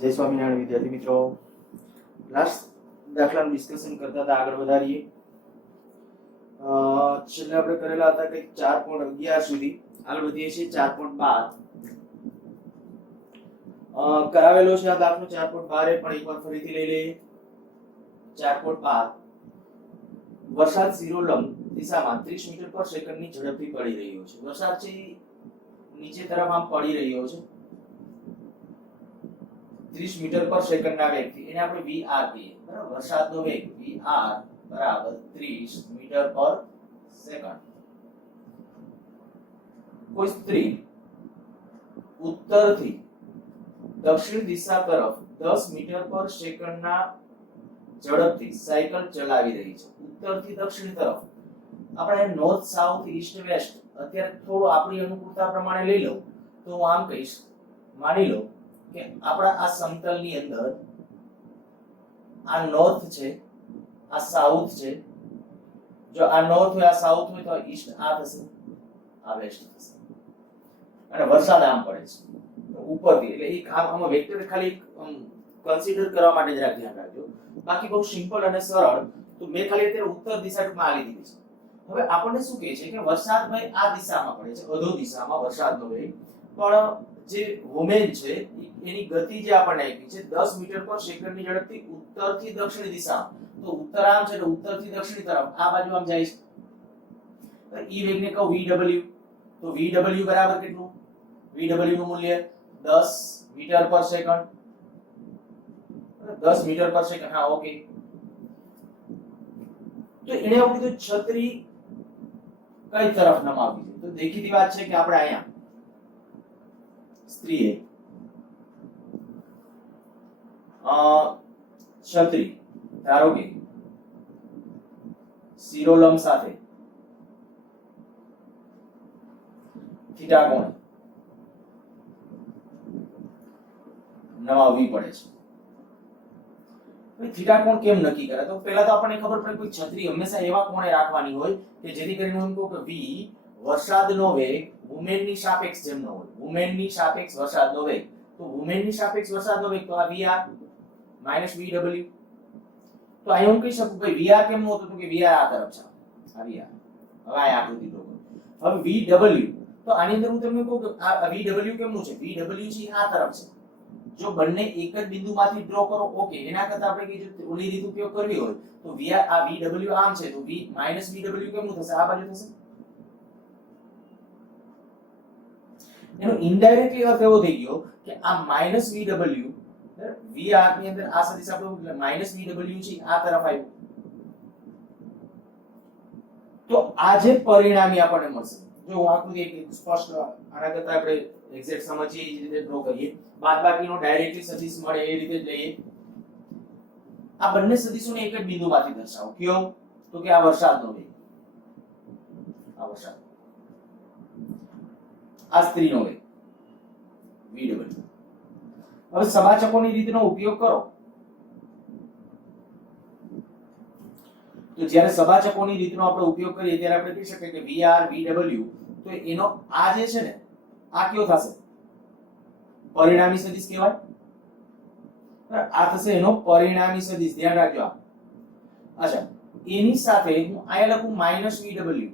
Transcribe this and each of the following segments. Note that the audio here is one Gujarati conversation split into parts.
જય સ્વામિનારાયણ વિદ્યાર્થી મિત્રો, લાસ્ટ દાખલાનું ડિસ્કશન કરતા હતા, આગળ વધારીએ. છેલ્લે આપણે કરેલા હતા કે 4.11 સુધી, આગળ વધીએ છીએ 4.12 કરાવેલો છે આ દાખલો 4.12 પણ એકવાર ફરીથી લઈ લઈએ. 4.12 વરસાદ શિરોલંબ દિશામાં 30 મીટર પર સેકન્ડની ઝડપથી પડી રહ્યો છે. વરસાદ છે નીચે તરફ આમ પડી રહ્યો છે 30 મીટર પર સેકન્ડના વેગથી, એને આપણે vr કહીએ, બરાબર. વરસાદનો વેગ vr બરાબર 30 મીટર પર સેકન્ડ. કોઈ સ્ત્રી ઉત્તરથી દક્ષિણ દિશા તરફ 10 મીટર પર સેકન્ડના ઝડપથી સાયકલ ચલાવી રહી છે. ઉત્તરથી દક્ષિણ તરફ, આપણે નોર્થ સાઉથ ઈસ્ટ વેસ્ટ અત્યારે થોડું આપણી અનુકૂળતા પ્રમાણે લઈ લઉં તો હું આમ કહીશ, માની લો કે આપણા આ સમતલની અંદર આ નોર્થ છે, આ સાઉથ છે. જો આ નોર્થ હોય, આ સાઉથ હોય તો ઈસ્ટ આ થશે, આ વેસ્ટ થશે, અને વરસાદ આમ પડે છે ઉપરથી. એટલે એક આમાં વેક્ટર ખાલી કન્સિડર કરવા માટે જરાક ધ્યાન રાખજો, બાકી બહુ સિમ્પલ અને સરળ. તો મેં ખાલી અત્યારે ઉત્તર દિશામાં આ લીધી છે. હવે આપણને શું કહે છે કે વરસાદ ભાઈ આ દિશામાં પડે છે, અધો દિશામાં વરસાદનો વેગ, પણ જે વુમેન છે એની ગતિ જે આપણને આપી છે 10 મીટર પર સેકન્ડની ઝડપથી ઉત્તરથી દક્ષિણ દિશામાં. તો ઉત્તર આમ છે એટલે ઉત્તરથી દક્ષિણ તરફ આ બાજુ આમ જાય છે. ઈ વેગને કહું vw, તો vw બરાબર કેટલું? vw નું મૂલ્ય 10 મીટર પર સેકન્ડ. 10 મીટર પર સેકન્ડ, હા ઓકે. તો એને એવું કીધું છત્રી કઈ તરફ નમાવવી છે. તો દેખીતી વાત છે કે આપણે અહીંયા સ્ત્રીએ છત્રી ધારો કે શિરોલંબ સાથે થીટા કોણે નમાવવી પડે છે. થીટા કોણ કેમ નક્કી કરે? તો પહેલા તો આપણને ખબર પડે કોઈ છત્રી હંમેશા એવા કોણે રાખવાની હોય કે જેથી કરીને હું કહું કે v વરસાદનો વેગ વુમેનની સાપેક્ષ જેમ ન હોય. વુમેનની સાપેક્ષ વરસાદનો વેગ, તો વુમેનની સાપેક્ષ વરસાદનો વેગ તો આ vr માઈનસ vw. તો અહીં હું કહી શકું ભાઈ vr કેમ નું હતું? તો કે vr આ તરફ છે, આ vr. હવે આ આકૃતિ દો. હવે vw, તો આની અંદર હું તમને કહું કે આ vw કેમનું છે? vw છે આ તરફ છે. જો બંને એક જ બિંદુમાંથી ડ્રો કરો ઓકે, એના કરતા આપણે કે જો ઓલી રીત ઉપયોગ કરવી હોય તો vr આ vw આમ છે તો v માઈનસ vw કેમનું થશે? આ બાજુ થશે. એનો ઇનડાયરેક્ટલી અર્થ એવો થઈ ગયો કે આ માઈનસ vw vr ની અંદર આ સદિશ આપણો માઈનસ vw છે આ તરફ આવ્યું. તો આ જે પરિણામી આપણને મળશે, જો હું આકૃતિ એક સ્પષ્ટ આના કરતા આપણે એક્ઝેક્ટ સમજીએ એ રીતે ડ્રો કરીએ, બાદબાકીનો ડાયરેક્ટલી સદિશ મળે એ રીતે જ લઈએ. આ બંને સદિશોને એક જ બિંદુમાંથી દર્શાવો. કયો? તો કે આ વરસાદનો વેગ, આ વરસાદ, આ સ્ત્રીનો વેગ vw. હવે સબાચકોની રીતનો ઉપયોગ કરો. તો જ્યારે સબાચકોની રીતનો આપણે ઉપયોગ કરીએ ત્યારે આપણે કહી શકીએ કે vr vw, તો એનો આ જે છે ને આ કયો થશે? પરિણામી સદિશ કહેવાય. આ થશે એનો પરિણામી સદિશ, ધ્યાન રાખજો આ. અચ્છા, એની સાથે હું આયા લખું માઈનસ vw.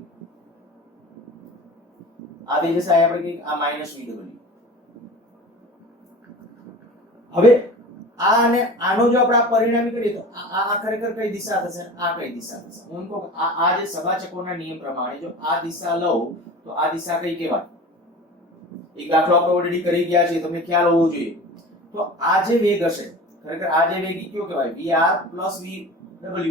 આ થઈ જશે આપણે કે આ માઈનસ vw. હવે આ અને આનો જો આપણે આ પરિણામી કરીએ તો આ ખરેખર કઈ દિશા થશે? આ કઈ દિશા થશે? હું એમ કહું આ જે સબાચકોના નિયમ પ્રમાણે જો આ દિશા લઉં તો આ દિશા કઈ કહેવાય? એક દાખલો આપણે ઓલરેડી કરી ગયા છે, તમને ખ્યાલ હોવો જોઈએ. તો આ જે વેગ હશે ખરેખર આ જે વેગ કયો કહેવાય? vr plus vw.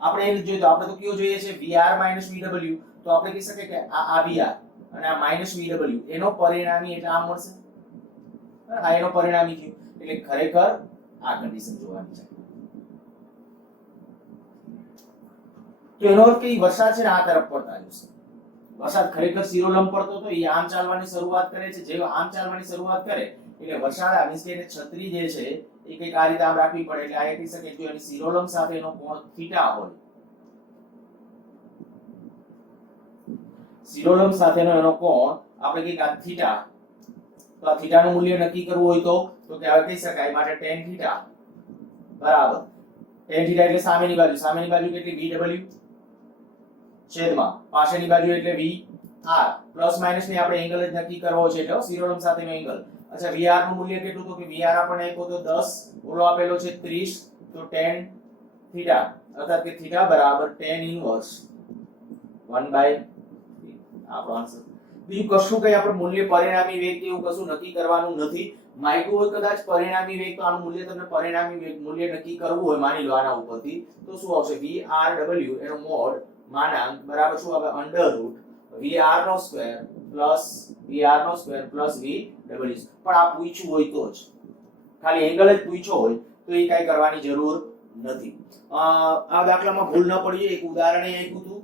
આપણે એને જોઈએ તો આપણે તો કયો જોઈએ છે? vr minus vw. તો આપણે કહી શકીએ કે આ vr અને આ માઈનસ vw એનો પરિણામી એટલે આ મળશે. આ એનો પરિણામી થયું. એટલે ખરેખર આ કન્ડિશન જોવાની છે. તો એનો અર્થ કે વરસાદ છે ને આ તરફ પડતા જશે. વરસાદ ખરેખર શિરોલંબ પડતો તો એ આમ ચાલવાની શરૂઆત કરે છે. જે આમ ચાલવાની શરૂઆત કરે એટલે વરસાદ આ મીન્સ કે એને છત્રી જે છે એ કંઈક આ રીતે આમ રાખવી પડે. એટલે આ કહી શકે જો એની શિરોલંબ સાથે એનો કોણ થીટા હોય, શિરોલંબ સાથેનો એનો કોણ આપણે કંઈક આ થીટા તો આ થીટાનું મૂલ્ય નક્કી કરવું હોય તો કે હવે કહી શકાય માટે tan થીટા બરાબર tan થીટા એટલે સામેની બાજુ કેટલી bw છેદમાં પાછળની બાજુ એટલે vr પ્લસ માઈનસ ને આપણે એંગલ જ નક્કી કરવો છે એટલે શિરોલંબ સાથેનો એંગલ. અચ્છા vr નું મૂલ્ય કેટલું તો કે vr આપણને આપ્યો તો 10 ઓલો આપેલો છે 30 તો tan થીટા અર્થાત કે થીટા બરાબર tan ઇન્વર્સ 1/3 આપણો આન્સર. બીજું કશું કઈ આપણે મૂલ્ય પરિણામી વેગ કે એવું કશું નક્કી કરવાનું નથી. માગ્યું હોય કદાચ પરિણામી વેગ તો આનું મૂલ્ય તમને પરિણામી વેગ મૂલ્ય નક્કી કરવું હોય માની લો આના ઉપરથી તો શું આવશે vrw એનો મોડ માનાંક બરાબર શું આવે અંડર રૂટ vr નો સ્ક્વેર પ્લસ vw. પણ આ પૂછ્યું હોય તો જ ખાલી એંગલ જ પૂછ્યો હોય તો એ કઈ કરવાની જરૂર નથી. આ દાખલામાં ભૂલ ન પડી એક ઉદાહરણ આપ્યું હતું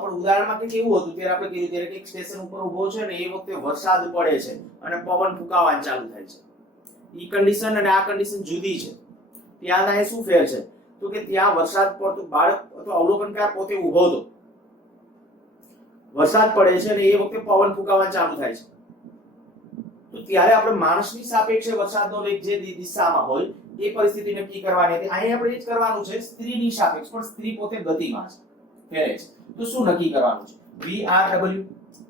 પણ ઉદાહરણમાં કે કેવું હતું ત્યારે આપણે કીધું ત્યારે એક સ્ટેશન ઉપર ઊભો છે ને એ વખતે વરસાદ પડે છે અને પવન ફૂંકાવાનું ચાલુ થાય છે. ઈ કન્ડિશન અને આ કન્ડિશન જુદી છે. ત્યાં શું ફેર છે તો કે ત્યાં વરસાદ પડતો બાળક અથવા અવલોકનકાર પોતે ઊભો હતો વરસાદ પડે છે અને એ વખતે પવન ફૂંકાવાનું ચાલુ થાય છે તો ત્યારે આપણે માણસની સાપેક્ષે વરસાદનો વેગ જે દિશામાં હોય એ પરિસ્થિતિ નક્કી કરવાની હતી. અહીં આપણે એ જ કરવાનું છે સ્ત્રીની સાપેક્ષ પણ સ્ત્રી પોતે ગતિમાં છે ફેરે છે તો શું નક્કી કરવાનું છે vrw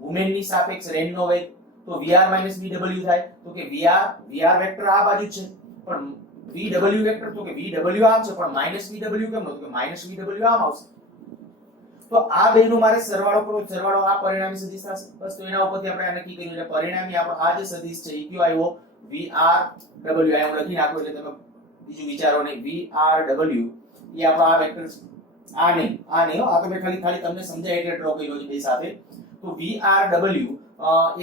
વુમેનની સાપેક્ષ રેનનો વેગ તો vr bw થાય તો કે vr વેક્ટર આ બાજુ છે પણ vw વેક્ટર તો કે vw આમ છે પણ -vw કેમ નતો કે -vw આમ આવશે તો આ બેનું મારે સરવાળો કરવો સરવાળો આ પરિણામી સદિશ થશે બસ તો એના ઉપરથી આપણે આ નક્કી કર્યું એટલે પરિણામી આપણો આ જે સદિશ છે એ કયો આવ્યો vrw આ હું લખી નાખું એટલે તમે બીજું વિચારો નહીં vrw એ આપણો આ વેક્ટર છે આ નહીં આ તો મેં ખાલી તમને સમજાય એટલે ડ્રો કર્યો છે બે સાથે તો vrw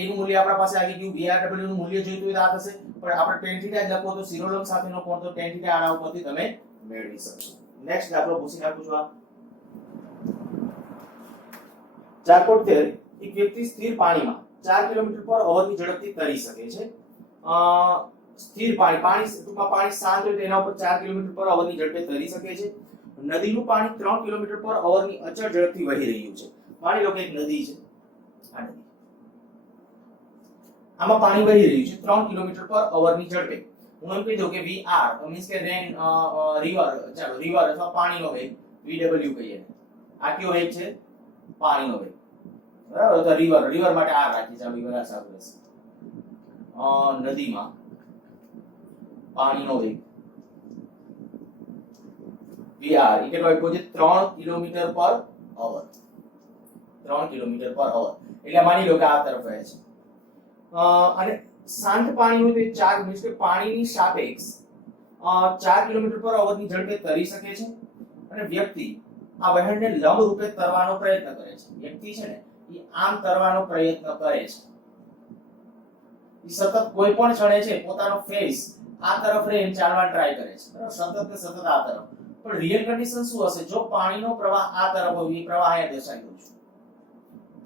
એનું મૂલ્ય આપણા પાસે આવી ગયું vrw નું મૂલ્ય જોઈતું હોય તો આ થશે પણ આપણે tan થીટા જ લખો તો શિરોલંબ સાથેનો કોણ તો tan થીટા આના ઉપરથી તમે મેળવી શકશો. નેક્સ્ટ દાખલો પૂછી નાખું છું આ 4.13 એક વ્યક્તિ સ્થિર પાણીમાં 4 કિલોમીટર પર અવરની ઝડપથી તરી શકે છે. સ્થિર પાણી ટૂંકમાં પાણી શાંત હોય તો એના ઉપર 4 કિલોમીટર પર અવરની ઝડપે તરી શકે છે. નદીનું પાણી 3 કિલોમીટર પર અવરની અચળ ઝડપથી વહી રહ્યું છે. માની લો કે એક નદી છે આ નદી આમાં પાણી વહી રહ્યું છે 3 કિલોમીટર પર અવરની ઝડપે. હું એમ કહી દઉં કે vr મીન્સ કે રેન રિવર અથવા પાણીનો વેગ vw કહીએ આ કયો વેગ છે પાણીનો વેગ બરાબર તો રિવર માટે r રાખી ચાલો રિવર આ સારું રહેશે. નદીમાં પાણીનો વેગ vr એ કેટલો આપ્યો છે 3 કિલોમીટર પર અવર 3 કિલોમીટર પર અવર એટલે માની લો કે આ તરફ રહે છે અને શાંત પાણી હોય તો 4 મીન્સ કે પાણીની સાપેક્ષ 4 કિલોમીટર પર અવરની ઝડપે તરી શકે છે અને વ્યક્તિ આ વહેણને લંબ રૂપે તરવાનો પ્રયત્ન કરે છે. વ્યક્તિ છે ને એ આમ તરવાનો પ્રયત્ન કરે છે એ સતત કોઈ પણ ક્ષણે છે પોતાનો ફેસ આ તરફ રહીને ચાલવાનો ટ્રાય કરે છે બરાબર સતત આ તરફ પણ રિયલ કન્ડિશન શું હશે જો પાણીનો પ્રવાહ આ તરફ હોય એ પ્રવાહ અહીંયા દર્શાવી દઉં છું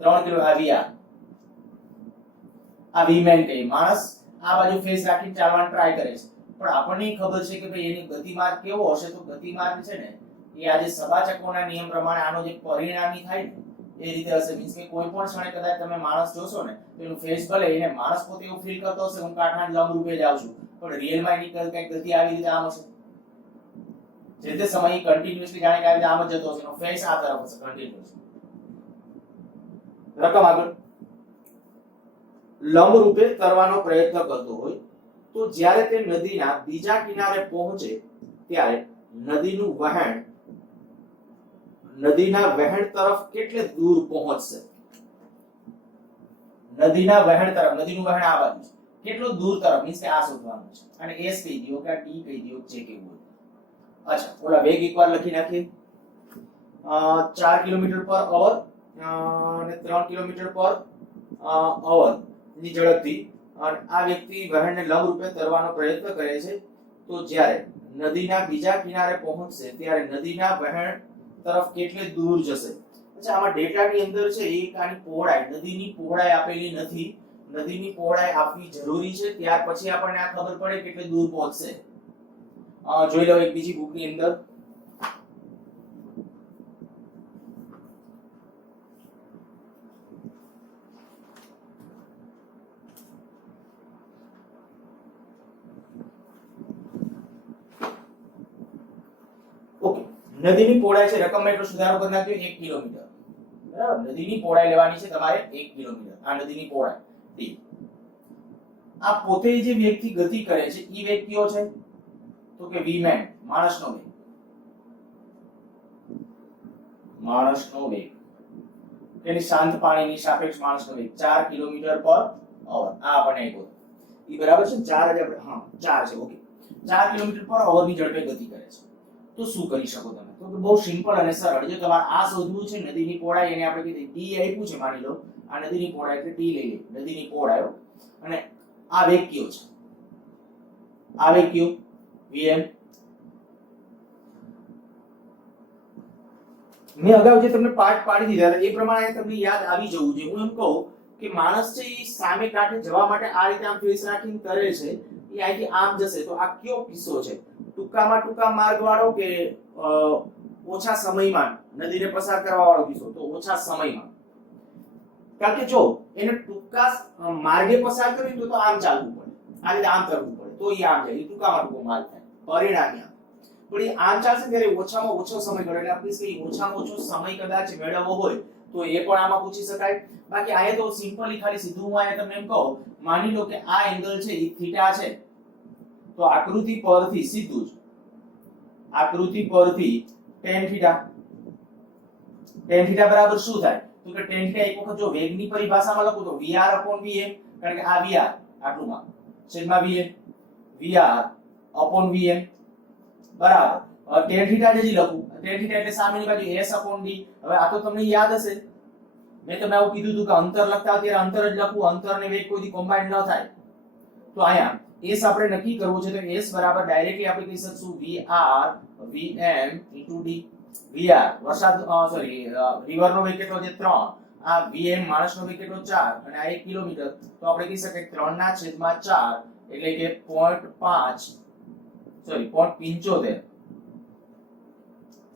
3 કિલો આ vr આ વીમેન કે માણસ આ બાજુ ફેસ રાખીને ચાલવાનો ટ્રાય કરે છે પણ આપણને ખબર છે કે ભાઈ એની ગતિમાર્ગ કેવો હશે તો ગતિમાર્ગ છે ને એ આજે સબાચકોના નિયમ પ્રમાણે આનો જે પરિણામી થાય ને એ રીતે હશે મીન્સ કે કોઈ પણ ક્ષણે કદાચ તમે માણસ જોશો ને તો એનું ફેસ ભલે એને માણસ પોતે એવું ફીલ કરતો હશે હું કાંઠા લંબ રૂપે જાઉં છું પણ રિયલમાં એની કઈક ગતિ આવી રીતે આમ હશે જે તે સમયે કન્ટિન્યુઅસલી જાણે કે આવી રીતે આમ જ જતો હશે એનો ફેસ આ તરફ હશે કન્ટિન્યુઅસલી. રકમ આગળ લંબ રૂપે તરવાનો પ્રયત્ન કરતો હોય તો જ્યારે તે નદીના બીજા કિનારે પહોંચે ત્યારે નદીના વહેણ તરફ કેટલે દૂર પહોંચશે નદીનું વહેણ આ બાજુ છે કેટલો દૂર તરફ મીન્સ કે આ શોધવાનું છે અને s કહી દો કે t કહી દો જે કેવું હોય. અચ્છા ઓલા વેગ એકવાર લખી નાખીએ 4 કિલોમીટર પર અવર અને 3 કિલોમીટર પર અવર ની ઝડપથી અને આ વ્યક્તિ વહેણને લંબ રૂપે તરવાનો પ્રયત્ન કરે છે તો જ્યારે નદીના બીજા કિનારે પહોંચશે ત્યારે નદીના વહેણ તરફ કેટલે દૂર જશે. અચ્છા આમાં ડેટાની અંદર છે એક આની પહોળાઈ નદીની પહોળાઈ આપેલી નથી નદીની પહોળાઈ આપવી જરૂરી છે ત્યાર પછી આપણને આ ખબર પડે કેટલે દૂર પહોંચશે. જોઈ લો એક બીજી બુકની અંદર નદીની પહોળાઈ છે રકમમાં એટલો સુધારો કરી નાખ્યો 1 કિલોમીટર, બરાબર. નદીની પહોળાઈ લેવાની છે તમારે 1 કિલોમીટર. આ નદીની પહોળાઈ t. આ પોતે જે વેગથી ગતિ કરે છે ઈ વેગ કયો છે? તો કે vman, માણસનો વેગ. માણસનો વેગ એની શાંત પાણીની સાપેક્ષ માણસનો વેગ 4 કિલોમીટર પર અવર. આ આપણે આપ્યો ઈ બરાબર છે 4000. હા 4 છે. ઓકે. 4 કિલોમીટર પર અવર ની ઝડપે ગતિ કરે છે. તો શું કરી શકો તમે? તો બહુ સિમ્પલ અને સરળ. જો તમારે આ શોધવું છે નદીની પહોળાઈ, એને આપણે કીધી d આપ્યું છે, માની લો આ નદીની પહોળાઈ એટલે d લઈ લે. નદીની પહોળાઈ અને આ વેગ કયો છે? આ વેગ કયો? vm. મેં અગાઉ જે તમને પાઠ પાડી દીધા હતા એ પ્રમાણે તમને યાદ આવી જવું જોઈએ. હું એમ કહું કે માણસ છે એ સામે કાંઠે જવા માટે આ રીતે આમ ફેસ રાખીને કરે છે, એ અહીંથી આમ જશે તો આ કયો કિસ્સો છે? ટૂંકામાં ટૂંકા માર્ગ વાળો કે ઓછા સમયમાં નદીને પસાર કરવા વાળો કિસ્સો? તો ઓછા સમયમાં. કારણ કે જો એને ટૂંકા માર્ગે પસાર કરવી તો આમ ચાલવું પડે, આ રીતે આમ કરવું પડે તો એ આમ જાય. એ ટૂંકામાં ટૂંકો માર્ગ થાય, પરિણામે આમ. પણ એ આમ ચાલશે ત્યારે ઓછામાં ઓછો સમય ગયો. એટલે આપણે કે ઓછામાં ઓછો સમય કદાચ મેળવવો હોય તો એ પણ આમાં પૂછી શકાય. બાકી આયે તો સિમ્પલી ખાલી સીધું હું આયે તમને એમ કહું, માની લો કે આ એંગલ છે એ થીટા છે, તો આકૃતિ પરથી સીધું જ આકૃતિ પરથી tan થીટા. tan થીટા બરાબર શું થાય? તો કે tan થીટા એક વખત જો વેગની પરિભાષામાં લખું તો vr/vm, કારણ કે આ vr આટલુંમાં છેદમાં vm, vr/vm બરાબર. tan થીટા જે લખું, tan થીટા એટલે સામેની બાજુ s/d. હવે આ તો તમને યાદ હશે, મેં તમને આવું કીધું હતું કે અંતર લખતા ત્યારે અંતર જ લખવું, અંતર ને વેગ કોઈથી કોમ્બાઈન ન થાય. તો અહીંયા s આપણે નક્કી કરવું છે તો s બરાબર ડાયરેક્ટલી આપણે કહી શકશું vr/vm * d. vr વરસાદ રિવર નો વેગ કેટલો છે? 3. આ vm માણસનો વેગ કેટલો? 4. અને આ 1 કિલોમીટર, તો આપણે કહી શકીએ 3/4 એટલે કે 0.75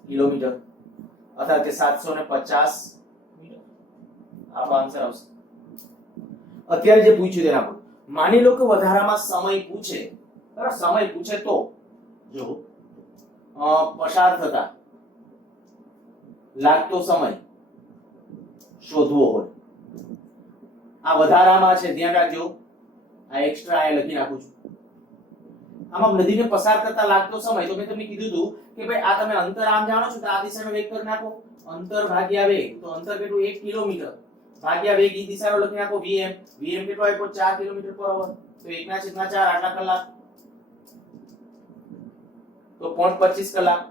કિલોમીટર અથવા કે 750 મીટર. આપણો આન્સર આવશે. અત્યારે જે પૂછ્યું તેના પર માની લો કે વધારામાં સમય પૂછે, બરાબર? સમય પૂછે તો જો પસાર થતા લાગતો સમય શોધવો હોય, આ વધારામાં છે, ધ્યાન રાખજો. આ એક્સ્ટ્રા આ લખી નાખું છું. આમાં નદીને પસાર કરતા લાગતો સમય, તો મેં તમને કીધું હતું કે ભાઈ આ તમે અંતર આમ જાણો છો તો આ દિશાનો વેગ કરી નાખો. અંતર ભાગ્યા વેગ, તો અંતર કેટલું? 1 કિલોમીટર ભાગ્યા વેગ, ઈ દિશાનો લખી નાખો vm. vm કેટલો આપ્યો? 4 કિલોમીટર પર અવર, તો 1/4 આટલા કલાક, તો 0.25 કલાક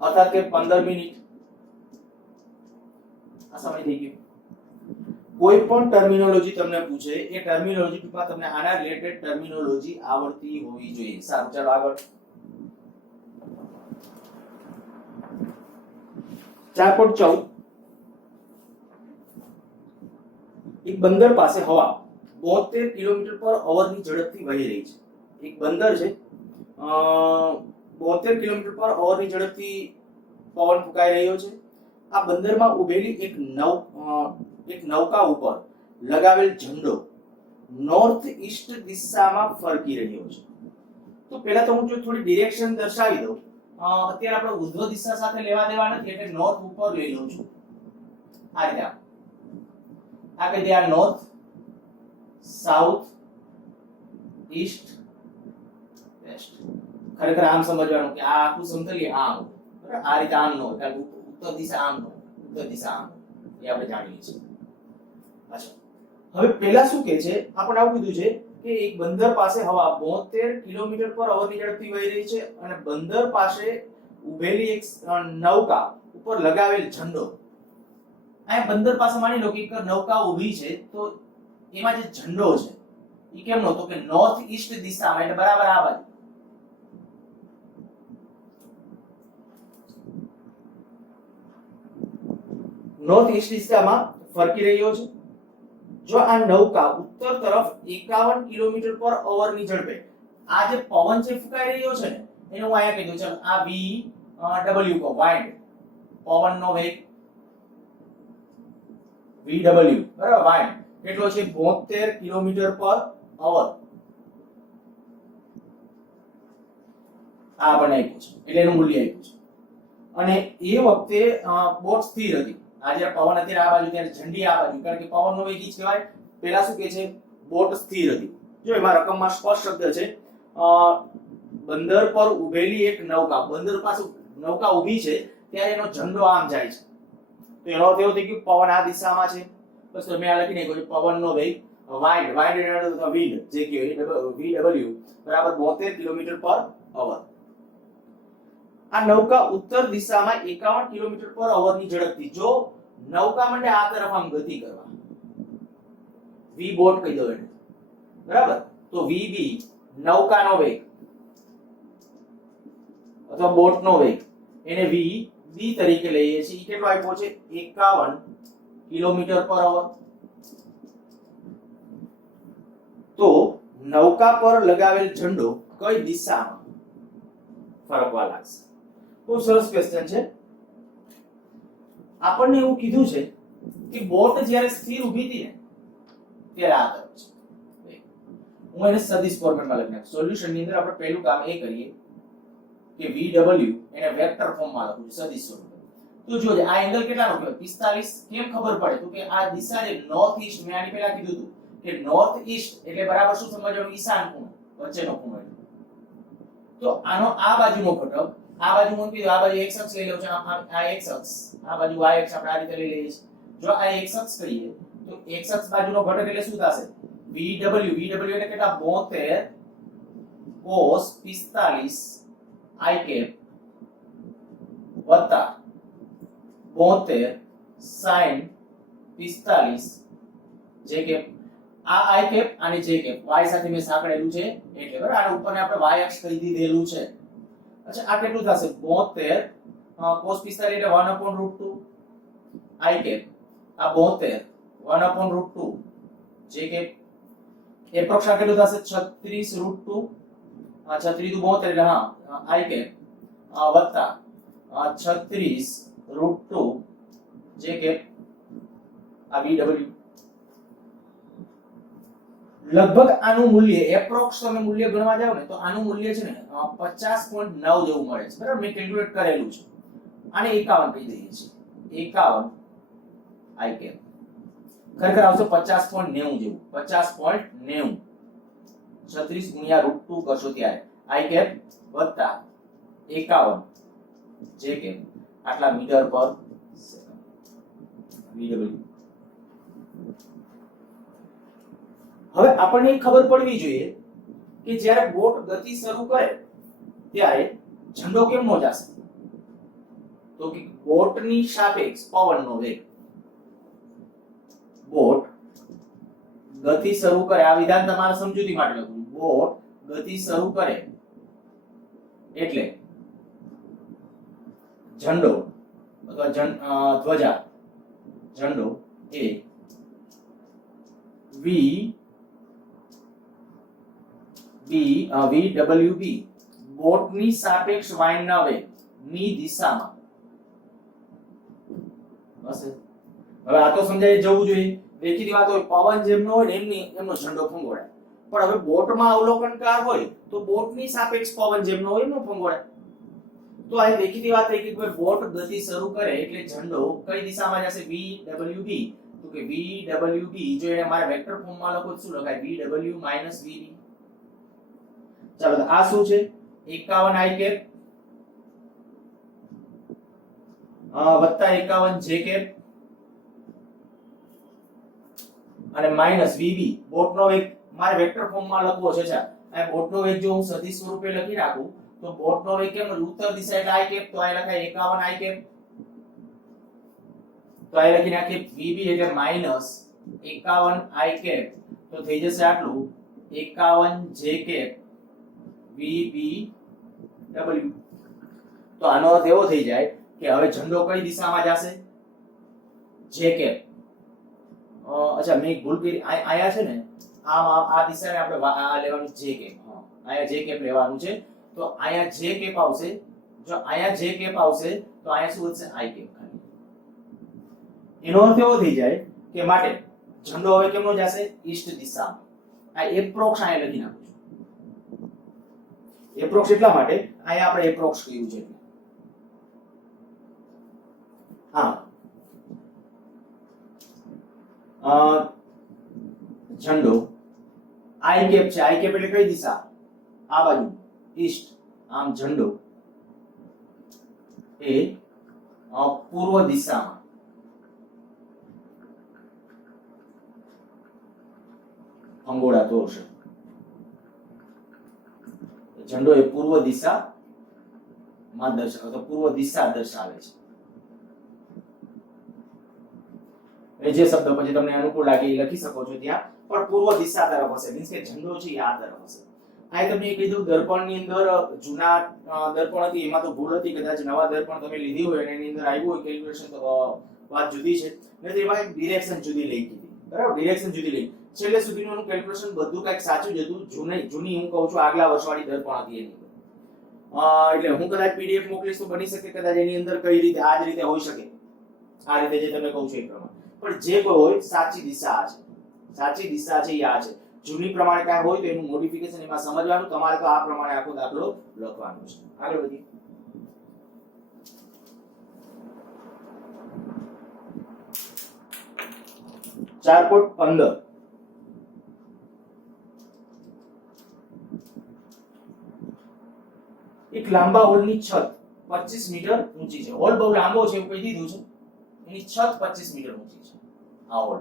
અર્થાત કે 15 મિનિટ. આ સમય થઈ ગયો. કોઈ પણ ટર્મિનોલોજી તમને પૂછે, એ ટર્મિનોલોજી ટૂંકમાં તમને આના રિલેટેડ ટર્મિનોલોજી આવડતી હોવી જોઈએ. સારું, ચાલો આગળ. 4.14 એક બંદર પાસે હવા 72 કિલોમીટર પર અવરની ઝડપથી વહી રહી છે. એક બંદર છે, 72 કિલોમીટર પર અવરની ઝડપથી પવન ફૂંકાઈ રહ્યો છે. આ બંદરમાં ઉભેલી એક નૌકા ઉપર લગાવેલ ઝંડો નોર્થ ઈસ્ટ દિશામાં ફરકી રહ્યો છે. તો પહેલા તો હું જો થોડી ડિરેક્શન દર્શાવી દઉં. અત્યારે આપણે ઉર્ધ્વ દિશા સાથે લેવા દેવા નથી એટલે નોર્થ ઉપર લઈ લઉં છું. આ રીતે આ કહી દે આ નોર્થ, સાઉથ, ઈસ્ટ, વેસ્ટ. ખરેખર આમ સમજવાનું કે આ આખું સમતલી આમ, બરાબર? આ રીતે આમ નો હોય, કારણ ઉત્તર દિશા આમ નો, ઉત્તર દિશા આમ, એ આપણે જાણીએ છીએ. અચ્છા, હવે પહેલા શું કહે છે? આપણે આવું કીધું છે કે એક બંદર પાસે હવા 72 કિલોમીટર પર અવરની ઝડપથી વહી રહી છે અને બંદર પાસે ઉભેલી એક નૌકા ઉપર લગાવેલ ઝંડો. આ બંદર પાસે માની લો કે એક નૌકા ઊભી છે, તો એમાં જે ઝંડો છે એ કેમનો? તો કે નોર્થ ઈસ્ટ દિશામાં, એટલે બરાબર આ બાજુ. નોર્થ ઈસ્ટ દિશામાં ફરકી રહ્યો છે. જો આ નૌકા ઉત્તર તરફ 51 કિલોમીટર પર અવરની ઝડપે, આ જે પવન છે ફૂંકાઈ રહ્યો છે ને, એને હું અહીંયા કહી દઉં. ચાલો આ v w કો વાઇન્ડ, પવનનો વેગ vw, બરાબર? વાઇન્ડ કેટલો છે? 72 કિલોમીટર પર અવર. આ આપણને આપ્યું છે એટલે એનું મૂલ્ય આપ્યું છે અને એ વખતે બોટ સ્થિર હતી આ જ્યારે પવન અત્યારે આ બાજુ ત્યારે ઝંડી આ બાજુ કારણ કે પવનનો વેગ ઈ જ કહેવાય પહેલા શું કહે છે બોટ સ્થિર હતી જો એમાં રકમમાં સ્પષ્ટ શબ્દ છે બંદર પર ઉભેલી એક નૌકા બંદર પાસે નૌકા ઊભી છે ત્યારે એનો ઝંડો આમ જાય છે તો એનો અર્થ એવો થઈ ગયો પવન આ દિશામાં છે બસ મેં આ લખી નાખ્યું છે પવનનો વેગ વાઇન્ડ વિન્ડ જે કહેવાય VW બરાબર 72 કિલોમીટર પર અવર આ નૌકા ઉત્તર દિશામાં 51 કિલોમીટર પર અવર ની ઝડપથી જો નૌકા મંડે આ તરફ આમ ગતિ કરવા વી બોટ કહી દો એને બરાબર તો VB નૌકાનો વેગ અથવા બોટનો વેગ એને VB તરીકે લઈએ છીએ કેટલો આપ્યો છે 51 કિલોમીટર પર અવર તો નૌકા પર લગાવેલ ઝંડો કઈ દિશામાં ફરકવા લાગશે બહુ સરસ ક્વેશ્ચન છે આપણને એવું કીધું છે કે બોટ જ્યારે સ્થિર ઊભી હતી ને ત્યારે આ તરફ છે હું એને સદિશ ફોર્મેટમાં લખી નાખું સોલ્યુશન ની અંદર આપણે પહેલું કામ એ કરીએ કે VW એને વેક્ટર ફોર્મમાં લખું સદિશ સ્વરૂપે તો જોજે આ એંગલ કેટલાનો કહેવાય 45 કેમ ખબર પડે તો કે આ દિશા જે નોર્થ ઈસ્ટ મેં આની પહેલા કીધું હતું કે નોર્થ ઈસ્ટ એટલે બરાબર શું સમજવાનું ઈશાન ખૂણો વચ્ચેનો ખૂણો તો આનો આ બાજુનો ઘટક આ બાજુ મૂકી દો આ બાજુ x અક્ષ લઈ લો છો આ x અક્ષ આ બાજુ y અક્ષ આપણે આ રીતે લઈ લઈએ છીએ જો આ x અક્ષ કહીએ તો x અક્ષ બાજુનો ઘટક એટલે શું થશે VW એટલે કેટલા 72 cos 45 i cap વત્તા 72 sin 45 j cap આ i cap અને j cap y સાથે મેં સાંકળેલું છે એટલે બરાબર આના ઉપરને આપણે y અક્ષ કહી દીધેલું છે અચ્છા આ કેટલું થશે 72 cos 45 એટલે 1/√2 i cap આ 72 1/√2 j cap એપ્રોક્સ આ કેટલું થશે 36√2 આ 36 દુ 72 એટલે હા i cap વત્તા 36√2 j cap આ VW લગભગ આનું મૂલ્ય એપ્રોક્સ તમે મૂલ્ય ગણવા જાવ ને તો આનું મૂલ્ય છે ને 50.9 જેવું મળે છે બરાબર મેં કેલ્ક્યુલેટ કરેલું છે આને 51 કહી દઈએ છીએ 51 i cap ખરેખર આવશે 50.90 જેવું 50.90 36 ગુણ્યા √2 કરશો ત્યારે i cap વત્તા 51 j cap આટલા મીટર પર સેકન્ડ VW હવે આપણને ખબર પડવી જોઈએ કે જ્યારે બોટ ગતિ શરૂ કરે ત્યારે ઝંડો કેમનો જશે તો કે બોટની સાપેક્ષ પવનનો વેગ બોટ ગતિ શરૂ કરે આ વિધાન તમારા સમજૂતી માટે લખું બોટ ગતિ શરૂ કરે એટલે ઝંડો અથવા ધ્વજા ઝંડો એ VWB બોટની સાપેક્ષ વાઇન્ડના વેગ ની દિશામાં હશે હવે આ તો સમજાય જવું જોઈએ દેખીતી વાત હોય પવન જેમનો હોય એમનો ઝંડો ફંગોળાય પણ હવે બોટમાં અવલોકનકાર હોય તો બોટની સાપેક્ષ પવન જેમનો હોય એમનો ફંગોળાય તો આ દેખીતી વાત થઈ કે કોઈ બોટ ગતિ શરૂ કરે એટલે ઝંડો કઈ દિશામાં જશે VWB તો કે VWB જો એને મારે વેક્ટર ફોર્મમાં લખો તો શું લખાય VW VB ચાલો આ શું છે 51 i cap વત્તા 51 j cap અને માઈનસ VB બોટનો વેગ મારે વેક્ટર ફોર્મમાં લખવો છે આ બોટનો વેગ જો હું સદિશ સ્વરૂપે લખી રાખું તો બોટનો વેગ કેમ ઉત્તર દિશા એટલે i cap તો આ લખાય 51 i cap તો આ લખી નાખીએ VB એટલે માઈનસ 51 i cap તો થઈ જશે આટલું 51 j cap VBW તો આનો અર્થ એવો થઈ જાય કે હવે ઝંડો કઈ દિશામાં જશે j cap અચ્છા મેં ભૂલ કરી આયા છે ને આ દિશાને આપણે આ લેવાનું j cap હા આયા j cap લેવાનું છે તો આયા j cap આવશે જો આયા j cap આવશે તો આયા શું વધશે i cap ખાલી એનો અર્થ એવો થઈ જાય કે માટે ઝંડો હવે કેમનો જશે ઈસ્ટ દિશામાં આ એપ્રોક્સ આયા લખી નાખું એપ્રોક્સ એટલા માટે અહીંયા આપણે એપ્રોક્સ કહ્યું છે. હા, ઝંડો આઈ કેપ છે. આઈ કેપ એટલે કઈ દિશા? આ બાજુ, ઈસ્ટ. આમ ઝંડો એ પૂર્વ દિશામાં અંગોળા દોરશે. ઝંડો એ પૂર્વ દિશામાં દર્શાવે, તો પૂર્વ દિશા દર્શાવે છે. એ જે શબ્દ પછી તમને અનુકૂળ લાગે એ લખી શકો છો ત્યાં, પણ પૂર્વ દિશા તરફ હશે. મીન્સ કે ઝંડો છે એ આ તરફ હશે. આ તમને કીધું દર્પણની અંદર જૂના દર્પણ હતી એમાં તો ભૂલ હતી, કદાચ નવા દર્પણ તમે લીધી હોય અને એની અંદર આવ્યું હોય કેલ્ક્યુલેશન તો વાત જુદી છે. નહીં એમાં એક ડિરેક્શન જુદી લઈ કીધી, બરાબર? ડિરેક્શન જુદી લઈ. છેલ્લે સુધીનું કેલ્ક્યુલેશન બધું કંઈક સાચું જ હતું. જૂની હું કહું છું આગલા વર્ષવાળી દર્પણ હતી એની અંદર. એટલે હું કદાચ પીડીએફ મોકલીશ તો બની શકે કદાચ એની અંદર કઈ રીતે આ જ રીતે હોઈ શકે, આ રીતે જે તમે કહું છો એ પ્રમાણે. પણ જે કોઈ હોય સાચી દિશા આ છે, સાચી દિશા છે એ આ છે. જૂની પ્રમાણે કાંઈ હોય તો એનું મોડિફિકેશન એમાં સમજવાનું, તમારે તો આ પ્રમાણે આખો દાખલો લખવાનો છે. આગળ વધીએ. ચાર પોઈન્ટ 15 એક લાંબા હોલની છત 25 મીટર ઊંચી છે. હોલ બહુ લાંબો છે એવું કહી દીધું છે. એની છત 25 મીટર ઊંચી છે. આ હોલ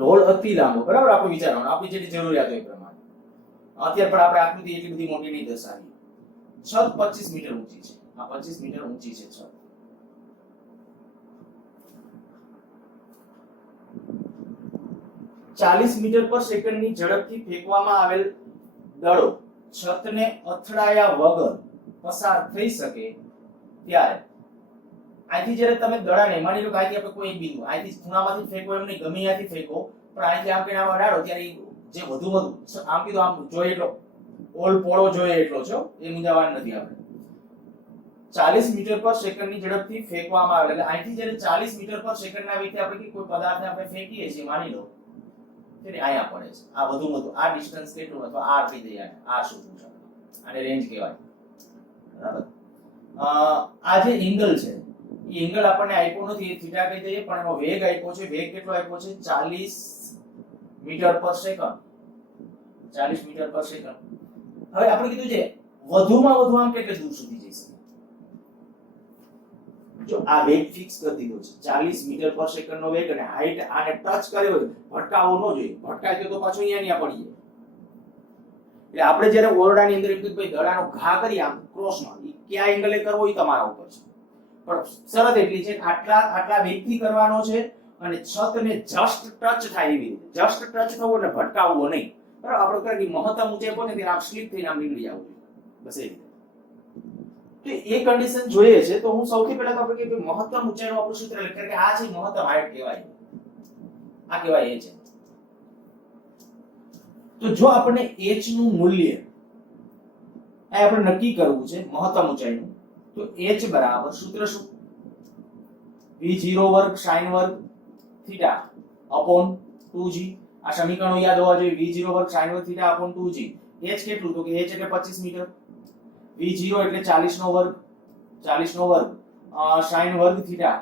હોલ અતિ લાંબો, બરાબર? આપણે વિચારવાનું આપણી જેટલી જરૂરિયાત હોય એ પ્રમાણે. અત્યારે પણ આપણે આકૃતિ એટલી બધી મોટી નહીં દર્શાવી. છત 25 મીટર ઊંચી છે. આ 25 મીટર ઊંચી છે છત. ચાલીસ મીટર પર સેકન્ડની ઝડપથી ફેંકવામાં આવેલ દડો છતને અથડાયા વગર પસાર થઈ શકે ત્યારે અહીંથી જ્યારે તમે દડાને માની લો કે અહીંથી આપણે કોઈ એક બિંદુ અહીંથી ખૂણામાંથી ફેંકો એમ નહીં, ગમે ત્યાંથી ફેંકો, પણ અહીંથી આમ કરીને આમ અડાડો ત્યારે જે વધુ આમ કીધું આમ જોઈએ એટલો ઓલ પોળો જોઈએ એટલો છો, એ મુંજાવાનું નથી. આપણે 40 મીટર પર સેકન્ડની ઝડપથી ફેંકવામાં આવે એટલે અહીંથી જ્યારે 40 મીટર પર સેકન્ડના વેગથી આપણે કોઈ પદાર્થને આપણે ફેંકીએ છીએ માની લો એટલે અહીંયા પડે છે. આ વધુ આ ડિસ્ટન્સ કેટલું અથવા આર કહી દઈએ, આર શોધવું છે, આને રેન્જ કહેવાય, બરાબર? આ જે એંગલ છે એ એંગલ આપણને આપ્યો નથી, એ થીટા કહી દઈએ, પણ એનો વેગ આપ્યો છે. વેગ કેટલો આપ્યો છે? 40 મીટર પર સેકન્ડ. 40 મીટર પર સેકન્ડ. હવે આપણે કીધું છે વધુમાં વધુ આમ કેટલે દૂર સુધી જઈ શકે. જો આ વેગ ફિક્સ કરી દીધો છે 40 મીટર પર સેકન્ડ નો વેગ, અને હાઈટ આને ટચ કર્યો હોય ભટકાવો ન જોઈએ. ભટકાય તો પાછો અહીંયા પડી જાય. એટલે આપણે જ્યારે ઓરડાની અંદર એમ કે ભાઈ દડાનો ઘા કરી આમ ક્રોસમાં, એ કયા એંગલે કરવો એ તમારા ઉપર છે. પણ શરત એટલી છે કે આટલા વેગથી કરવાનો છે અને છતને જસ્ટ ટચ થાય એવી રીતે. જસ્ટ ટચ થવો એટલે ભટકાવવો નહીં, બરાબર? આપણે કરે કે મહત્તમ ઊંચાઈ પહોંચે ત્યારે આમ સ્લીપ થઈને આમ નીકળી આવવું જોઈએ, બસ એ રીતે. તો એ કન્ડિશન જોઈએ છે તો હું સૌથી પહેલા તો આપણે કે મહત્તમ ઊંચાઈનું આપણું સૂત્ર લખીએ કે આ છે મહત્તમ હાઈટ કહેવાય, આ કહેવાય એ છે. તો જો આપણે h નું મૂલ્ય આ આપણે નક્કી કરવું છે મહત્તમ ઊંચાઈનું, તો h બરાબર સૂત્ર શું? v0 વર્ગ sin વર્ગ થીટા અપોન 2g. આ સમીકરણો યાદ હોવા જોઈએ. v0 વર્ગ sin વર્ગ થીટા અપોન 2g. h કેટલું? તો કે h એટલે 25 મીટર, v0 એટલે 40 નો વર્ગ, 40 નો વર્ગ sin વર્ગ થીટા,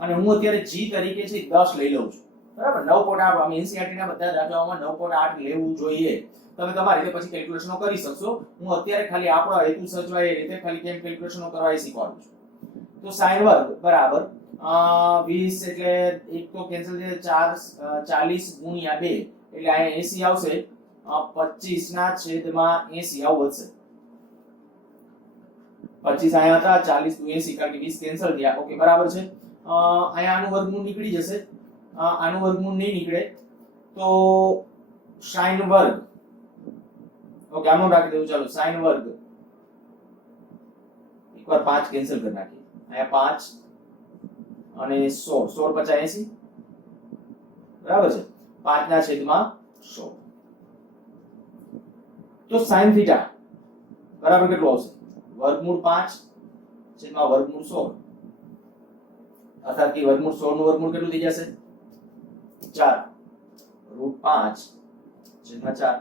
અને હું અત્યારે g તરીકે છે 10 લઈ લઉં છું, બરાબર? 9.8 અમે NCERT ના બધા દાખલાઓમાં 9.8 લેવું જોઈએ. તમે તમારી રીતે પછી કેલ્ક્યુલેશનો કરી શકશો. હું અત્યારે ખાલી આપણો હેતુ સચવાય એ રીતે ખાલી કેમ કેલ્ક્યુલેશનો કરવા એ શીખવાડું છું. તો sin વર્ગ બરાબર 20 એટલે એક તો કેન્સલ છે, 40 ગુણ્યા 2 એટલે આ 80 આવશે. 25 ના છેદમાં 80 આવું વધશે. 25 આયા હતા, 40 નું 80 કારણ કે 20 કેન્સલ થયા. ઓકે, બરાબર છે. આયા આનું વર્ગમૂળ નીકળી જશે, આનું વર્ગમૂળ નહીં નીકળે તો sin વર્ગ. ઓકે, આનું રાખી દેવું. ચાલો sin વર્ગ એકવાર 5 કેન્સલ કરી નાખીએ. આયા 5 અને 16, 16 50 80, બરાબર છે? 5 ના છેદમાં 16. તો sin થીટા બરાબર કેટલું આવશે? વર્ગમૂળ 5 છેદમાં વર્ગમૂળ 16, અર્થાત કે વર્ગમૂળ 16 નું વર્ગમૂળ કેટલું થઈ જશે? 4 √5 છેદમાં 4.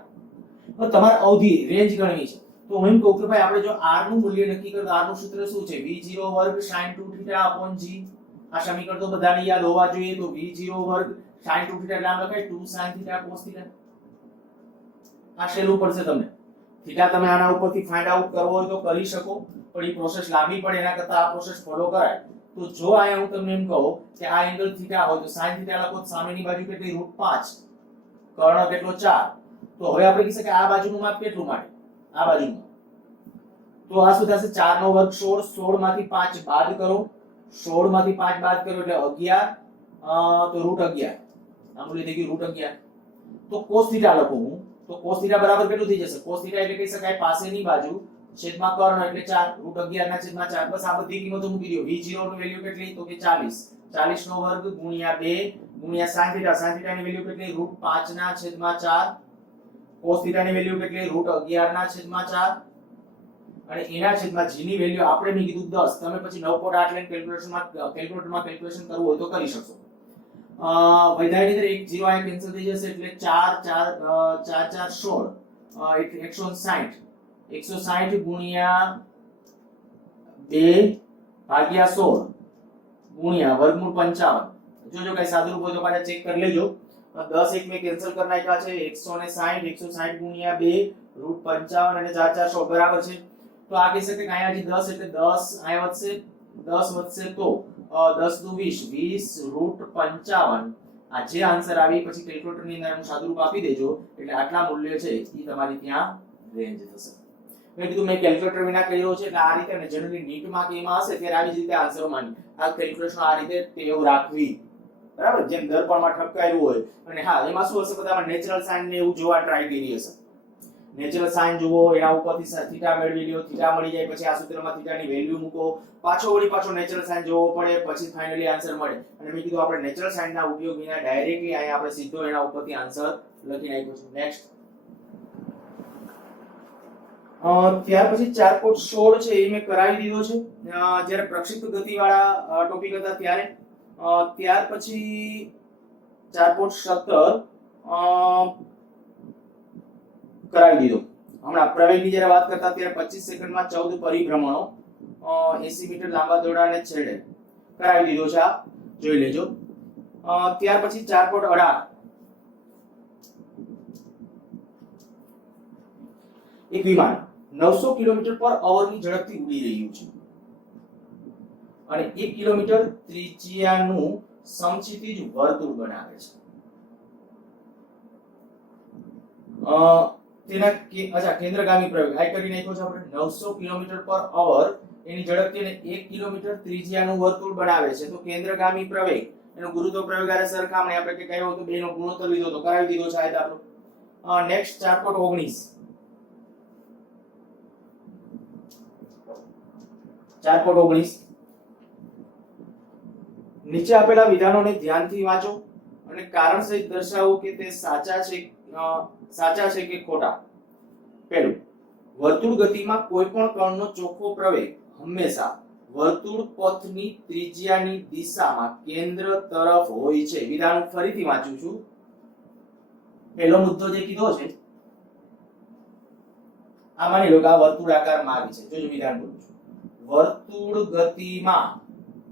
હવે તમારે અવધિ રેન્જ ગણવી છે તો હું એમ કહું કે ભાઈ આપણે જો r નું મૂલ્ય નક્કી કરો તો r નું સૂત્ર શું છે v0 વર્ગ sin 2θ upon g. આ સમીકરણ તો બધાને યાદ હોવા જોઈએ તો v0 વર્ગ sin 2θ એટલે આમ લખાય 2 sin θ cos θ. આ સહેલું પડશે તમને. થીટા તમે આના ઉપરથી ફાઇન્ડ આઉટ કરવો હોય તો કરી શકો પણ એ પ્રોસેસ લાંબી પડે એના કરતા આ પ્રોસેસ ફોલો કરાય. તો જો આયા હું તમને એમ કહું કે આ એંગલ થીટા હોય તો sin θ લખો તો સામેની બાજુ કેટલી √5 કર્ણ કેટલો 4. તો હવે આપણે કહી શકીએ આ બાજુનું માપ કેટલું માટે આ બાજુનું તો આ શું થશે 4 નો વર્ગ 16 16 માંથી 5 બાદ કરો 16 માંથી 5 બાદ કરો એટલે 11 તો √11 આ મૂલ્ય થઈ ગયું √11. તો cos θ લખો હું તો cos θ બરાબર કેટલું થઈ જશે cos θ એટલે કહી શકાય પાસેની બાજુ છેદમાં કર્ણ એટલે 4 √11 ના છેદમાં 4. બસ આ બધી કિંમતો મૂકી દો. v0 નું વેલ્યુ કેટલી તો કે 40 40 નો વર્ગ ગુણ્યા 2 ગુણ્યા sin θ sin θ ની વેલ્યુ કેટલી √5 ના છેદમાં 4 cos θ ની વેલ્યુ કેટલી √11 ના છેદમાં 4 અને એના છેદમાં g ની વેલ્યુ આપણે મેં કીધું 10. તમે પછી 9.8 લઈને કેલ્ક્યુલેટરમાં કેલ્ક્યુલેશન કરવું હોય તો કરી શકશો. વૈધાનિક રીતે એક 0 આ કેન્સલ થઈ જશે એટલે 4 4 4 4 16 એટલે 160 ગુણ્યા 2 ભાગ્યા 16 ગુણ્યા વર્ગમૂળ 55. જોજો કઈ સાદુરૂપ હોય તો પાછા ચેક કરી લેજો. 10 એક મેં કેન્સલ કરી નાખ્યા છે 160 ગુણ્યા 2 √55 અને 4 4 16 બરાબર છે. તો આ કહી શકે કે અહીંયા જે 10 એટલે 10 અહીંયા વધશે 10 વધશે તો 10 દુ 20 20 √55 આ જે આન્સર આવી પછી કેલ્ક્યુલેટર ની અંદર સાદુરૂપ આપી દેજો એટલે આટલા મૂલ્ય છે એ તમારી ત્યાં રેન્જ થશે. મેં કીધું મેં કેલ્ક્યુલેટર વિના કર્યો છે એટલે આ રીતે અને જનરલી નીટ માં કે એમાં હશે ત્યારે આવી જ રીતે આન્સર માની આ કેલ્ક્યુલેશન આ રીતે ટેવ રાખવી બરાબર જેમ દર્પણમાં ઠપકાયું હોય. અને હા એમાં શું હશે બધામાં નેચરલ સાઇન ને એવું જોવા ટ્રાય કરી હશે. નેચરલ સાઇન જુઓ એના ઉપરથી થીટા મેળવી લ્યો થીટા મળી જાય પછી આ સૂત્રમાં થીટાની વેલ્યુ મૂકો પાછો નેચરલ સાઇન જોવો પડે પછી ફાઇનલી આન્સર મળે. અને મેં કીધું આપણે નેચરલ સાઇન ના ઉપયોગ વિના ડાયરેક્ટલી અહીંયા આપણે સીધો એના ઉપરથી આન્સર લખી નાખ્યો છે. નેક્સ્ટ ત્યાર પછી 4.16 છે એ મેં કરાવી દીધો છે જ્યારે પ્રક્ષિપ્ત ગતિવાળા ટોપિક હતા ત્યારે. ત્યાર પછી 4.17 કરાવી દીધો. હમણાં પ્રવેગની જ્યારે વાત કરતા ત્યારે 25 સેકન્ડમાં 14 પરિભ્રમણો 80 મીટર લાંબા દોરડાને છેડે કરાવી દીધો છે. આ જોઈ લેજો. ત્યાર પછી 4.18 એક વિમાન 900 કિલોમીટર પર અવરની ઝડપથી ઉડી રહ્યું છે અને 1 કિલોમીટર ત્રિજ્યાનું સમક્ષિતિજ વર્તુળ બનાવે છે. તેના કેન્દ્રગામી પ્રવેગ આ કરી નાખ્યો છે આપણે 900 કિલોમીટર પર અવર એની ઝડપથી અને 1 કિલોમીટર ત્રિજ્યાનું વર્તુળ બનાવે છે. તો કેન્દ્રગામી પ્રવેગ એનો ગુરુત્વ પ્રવેગ આરે સરખામણી આપણે કે કયો તો બેનો ગુણોત્તર લીધો તો કરાવી દીધો છે આ દાખલો. નેક્સ્ટ 4.19 નીચે આપેલા વિધાનોને ધ્યાનથી વાંચો અને કારણ સહિત દર્શાવો કે તે સાચા છે કે ખોટા. પહેલું વર્તુળ ગતિમાં કોઈ પણ કણનો ચોખ્ખો પ્રવેગ હંમેશા વર્તુળ પથની ત્રિજ્યાની દિશામાં કેન્દ્ર તરફ હોય છે. વિધાન ફરીથી વાંચું છું. પહેલો મુદ્દો જે કીધો છે આ માની લો કે આ વર્તુળાકાર માર્ગ છે. જોજો વિધાન બોલું છું. વર્તુળ ગતિમાં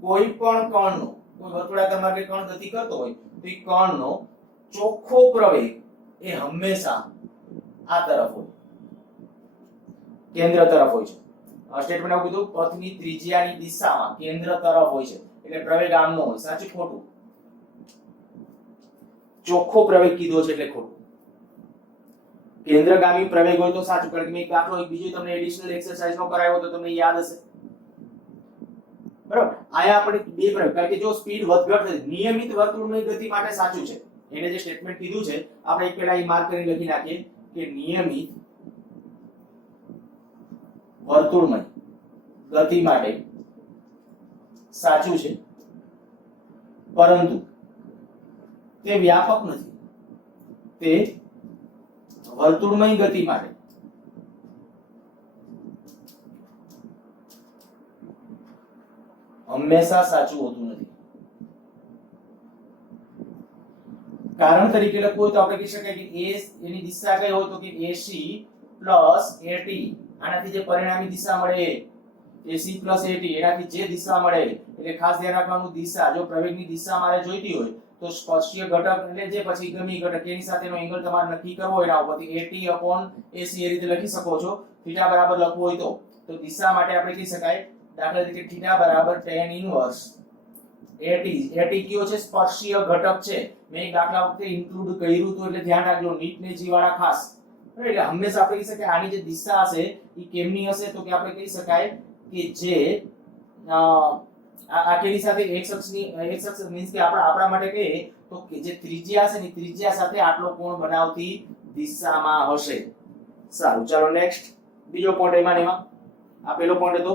કોઈ પણ કણનો કોઈ વર્તુળાકાર માર્ગે કણ ગતિ કરતો હોય તો એ કણનો ચોખ્ખો પ્રવેગ એ હંમેશા આ તરફ હોય કેન્દ્ર તરફ હોય છે. સ્ટેટમેન્ટ આવું કીધું પથની ત્રિજ્યાની દિશામાં કેન્દ્ર તરફ હોય છે એટલે પ્રવેગ આમ નો હોય. સાચું ખોટું? ચોખ્ખો પ્રવેગ કીધો છે એટલે ખોટું. કેન્દ્રગામી પ્રવેગ હોય તો સાચું. કારણ કે મેં દાખલો એક બીજો તમને એડિશનલ એક્સરસાઇઝ નો કરાવ્યો તો તમને યાદ હશે બરાબર. આયા આપણે બે પ્રયોગ કારણ કે જો સ્પીડ વધઘટ થાય નિયમિત વર્તુળમય ગતિ માટે સાચું છે. એને જે સ્ટેટમેન્ટ કીધું છે આપણે એક પહેલા એ માર્ક કરીને લખી નાખીએ કે નિયમિત વર્તુળમય ગતિ માટે સાચું છે પરંતુ તે વ્યાપક નથી. તે વર્તુળમય ગતિ માટે હંમેશા સાચું હોતું નથી. કારણ તરીકે લખવું હોય તો આપણે કહી શકાય કે a એની દિશા કઈ હોય તો કે AC + AT, આનાથી જે પરિણામી દિશા મળે AC + AT, એનાથી જે દિશા મળે એટલે ખાસ ધ્યાન રાખવાનું દિશા, જો પ્રવેગની દિશા મારે જોઈતી હોય તો સ્પર્શીય ઘટક એટલે જે પછી ગમી ઘટક એની સાથેનો એંગલ તમારે નક્કી કરવો હોય એના ઉપરથી AT/AC એ રીતે લખી શકો છો. થીટા બરાબર લખવું હોય તો દિશા માટે આપણે કહી શકાય દાખલા તરીકે થીટા બરાબર tan ઇન્વર્સ AT. AT કયો છે? સ્પર્શીય ઘટક છે. મેં એક દાખલા વખતે ઇન્ક્લુડ કર્યું હતું એટલે ધ્યાન રાખજો, નીટનેજી વાળા ખાસ. એટલે હંમેશા આપણે કહી શકાય આની જે દિશા હશે એ કેમની હશે તો કે આપણે કહી શકાય કે જે આ કેની સાથે x અક્ષ મીન્સ કે આપણા માટે કહીએ તો કે જે ત્રિજ્યા છે ને ત્રિજ્યા સાથે આટલો કોણ બનાવતી દિશામાં હશે. સારું, ચાલો નેક્સ્ટ બીજો પોઈન્ટ એમાં આ પેલો પોઈન્ટ હતો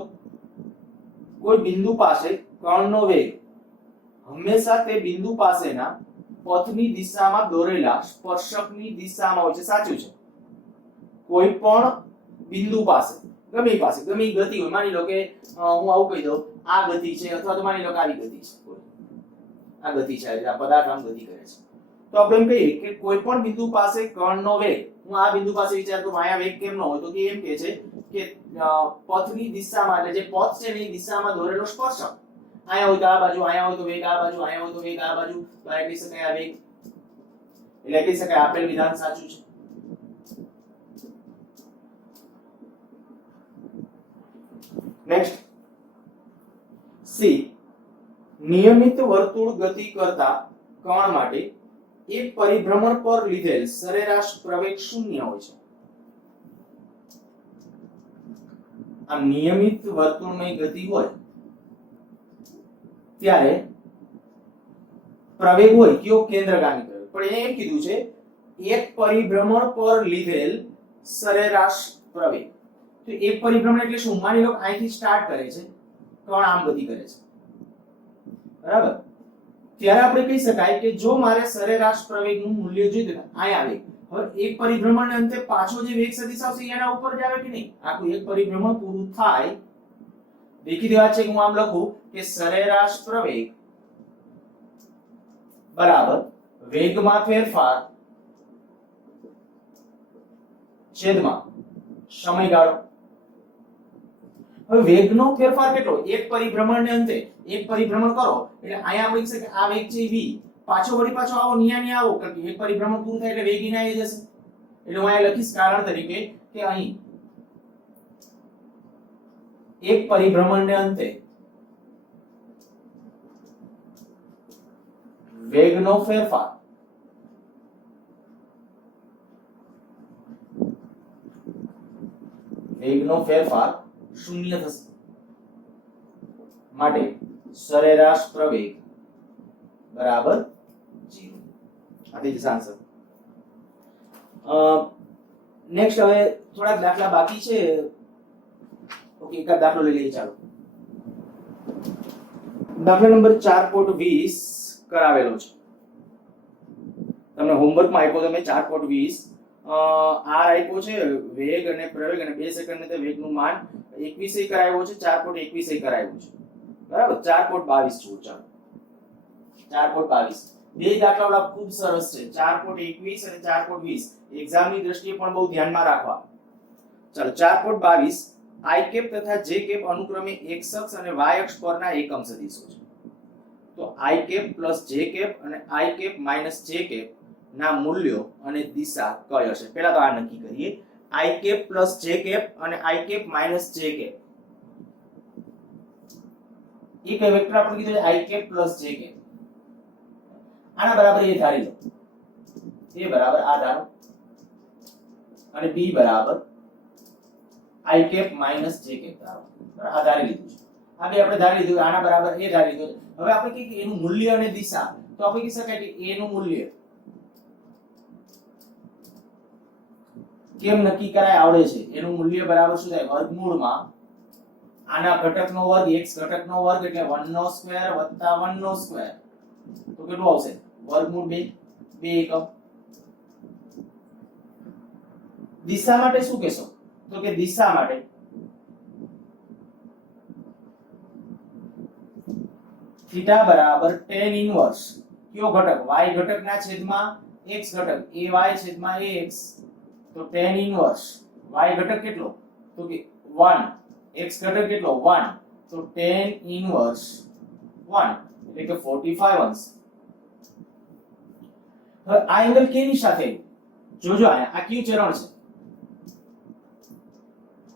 કોઈ બિંદુ પાસે કણનો વેગ હંમેશા તે બિંદુ પાસેના પથની દિશામાં દોરેલા સ્પર્શકની દિશામાં હોય છે. સાચું છે. કોઈ પણ બિંદુ પાસે ગમે ગતિ હોય, માની લો કે હું આવું કહી દઉં આ ગતિ છે અથવા તો માની લો કે આવી ગતિ છે, આ ગતિ છે, આ પદાર્થ આમ ગતિ કરે છે તો આપણે એમ કહીએ કે કોઈ પણ બિંદુ પાસે કણનો વેગ, હું આ બિંદુ પાસે વિચાર કરું અહીંયા વેગ કેમ ન હોય તો કે એમ કહે છે કે પથની દિશામાં એટલે જે પથ છે એની દિશામાં દોરેલો સ્પર્શક અહીંયા હોય તો આ બાજુ, અહીંયા હોય તો વેગ આ બાજુ, અહીંયા હોય તો વેગ આ બાજુ, તો આ કહી શકાય આ વેગ, એટલે કહી શકાય આપેલ વિધાન સાચું છે. નેક્સ્ટ સી નિયમિત વર્તુળ ગતિ કરતા કણ માટે એક પરિભ્રમણ પર લીધેલ સરેરાશ પ્રવેગ શૂન્ય હોય છે. આ નિયમિત વર્તુળમય ગતિ હોય ત્યારે પ્રવેગ હોય કયો? કેન્દ્રગામી પ્રવેગ. પણ એમ કીધું છે એક પરિભ્રમણ પર લીધેલ સરેરાશ પ્રવેગ. તો એક પરિભ્રમણ એટલે શું? માની લો અહીંથી સ્ટાર્ટ કરે છે, કણ આમ ગતિ કરે છે, બરાબર? ત્યારે આપણે કહી શકાય કે જો મારે સરેરાશ પ્રવેગનું મૂલ્ય જોઈતું અહીંયા વેગ, હવે એક પરિભ્રમણને અંતે પાછો જે વેગ સદિશ આવશે એના ઉપર જ આવે કે નહીં? આખું એક પરિભ્રમણ પૂરું થાય દેખીતી વાત છે કે હું આમ લખું કે સરેરાશ પ્રવેગ બરાબર વેગમાં ફેરફાર છેદમાં સમયગાળો. હવે વેગનો ફેરફાર કેટલો? એક પરિભ્રમણને અંતે એક પરિભ્રમણ કરો એટલે અહીંયા આપણે કહીએ કે આ વેગ છે v, પાછો વળી પાછો આવો નિયા આવો કારણ કે એક પરિભ્રમણ પૂરું થાય એટલે વેગ ઇના આવી જશે. એટલે હું અહીંયા લખીશ કારણ તરીકે કે અહીં એક પરિભ્રમણને અંતે વેગનો ફેરફાર શૂન્ય થશે માટે સરેરાશ પ્રવેગ બરાબર 0. આ તે જ આન્સર. નેક્સ્ટ હવે થોડાક દાખલા બાકી છે. ઓકે, એક દાખલો લઈ લઈએ. ચાલો, દાખલા નંબર 4.20 કરાવેલો છે. તમને હોમવર્કમાં આપ્યો તમે 4.20 આર આપ્યો છે વેગ અને પ્રવેગ અને 2 સેકન્ડને તે વેગનું માન 21 કરાવ્યો છે, 4.21 કરાવ્યું છે, બરાબર? 4.22 જુઓ. ચાલો 4.22 બે દાખલાઓ ખૂબ સરસ છે, 4.21 અને 4.20. એક્ઝામની દ્રષ્ટિએ પણ બહુ ધ્યાનમાં રાખવા. ચાલો 4.22 આઈ કેપ તથા જે કેપ અનુક્રમે x અક્ષ અને y અક્ષ પરના એકમ સદિશો છે. તો I cap plus J cap અને I cap minus J cap ના મૂલ્યો અને દિશા કઈ હશે? પહેલા તો આ નક્કી કરીએ. I cap plus J cap અને I cap minus J cap એ કઈ વેક્ટર આપણે કીધું છે? I cap plus J cap. આના બરાબર એ ધારી લો, એ બરાબર આ ધારો અને b બરાબર I cap minus J cap ધારો. આ ધારી લીધું છે. આ બે આપણે ધારી લીધું, આના બરાબર એ ધારી લીધું. હવે આપણે કહીએ કે એનું મૂલ્ય અને દિશા, તો આપણે કહી શકાય કે a નું મૂલ્ય કેમ નક્કી કરાય આવડે છે. એનું મૂલ્ય બરાબર શું થાય? વર્ગમૂળમાં આના ઘટકનો વર્ગ x ઘટકનો વર્ગ એટલે 1 નો સ્ક્વેર વત્તા 1 નો સ્ક્વેર, તો કેટલું આવશે? વર્ગમૂળ 2 એકમ. દિશા માટે શું કહેશો? તો કે દિશા માટે થીટા બરાબર tan ઇન્વર્સ કયો ઘટક y ઘટકના છેદમાં x ઘટક ay છેદમાં ax તો tan ઇન્વર્સ y ઘટક કેટલો તો કે 1 x ઘટક કેટલો 1 તો tan ઇન્વર્સ 1 એટલે કે 45 અંશ. હવે આ એંગલ કેની સાથે જોજો આ કયું ચરણ છે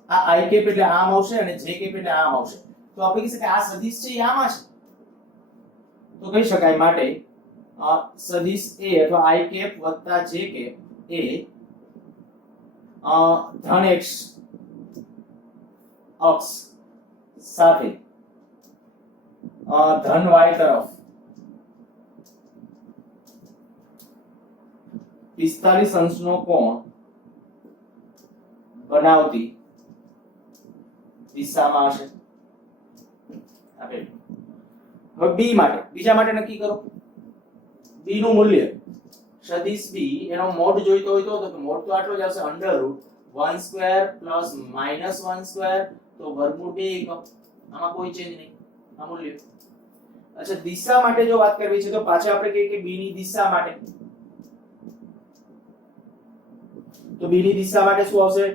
આ i કેપ એટલે આમ આવશે અને j કેપ એટલે આમ આવશે તો આપણે કહી શકાય આ સદિશ છે એ આમાં છે તો કહી શકાય માટે સદિશ a અથવા i કેપ વત્તા j કેપ એ ધન x અક્ષ સાથે ધન y તરફ 45 અંશનો કોણ બનાવતી દિશામાં હશે. હવે b માટે બીજા માટે નક્કી કરો. b નું મૂલ્ય સદિશ b એનો મોડ જોઈતો હોય તો મોડ તો આટલો જ આવશે √1 સ્ક્વેર પ્લસ -1 સ્ક્વેર તો વર્ગમૂળ 2 એકમ. આમાં કોઈ ચેન્જ નહીં આ મૂલ્ય. અચ્છા દિશા માટે જો વાત કરવી છે તો પાછા આપણે કહીએ કે b ની દિશા માટે તો b ની દિશા માટે શું આવશે